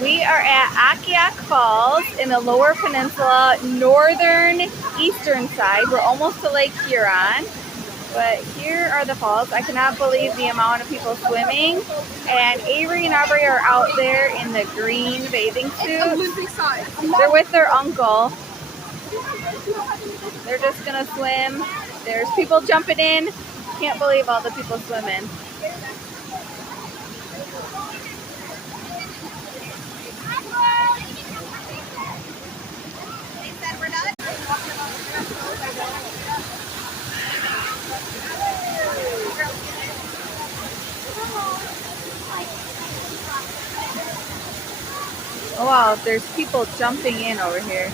We are at Ocqueoc Falls in the Lower Peninsula, northern eastern side. We're almost to Lake Huron, but here are the falls. I cannot believe the amount of people swimming. And Avery and Aubrey are out there in the green bathing suits. They're with their uncle. They're just gonna swim. There's people jumping in. Can't believe all the people swimming. Oh wow, there's people jumping in over here.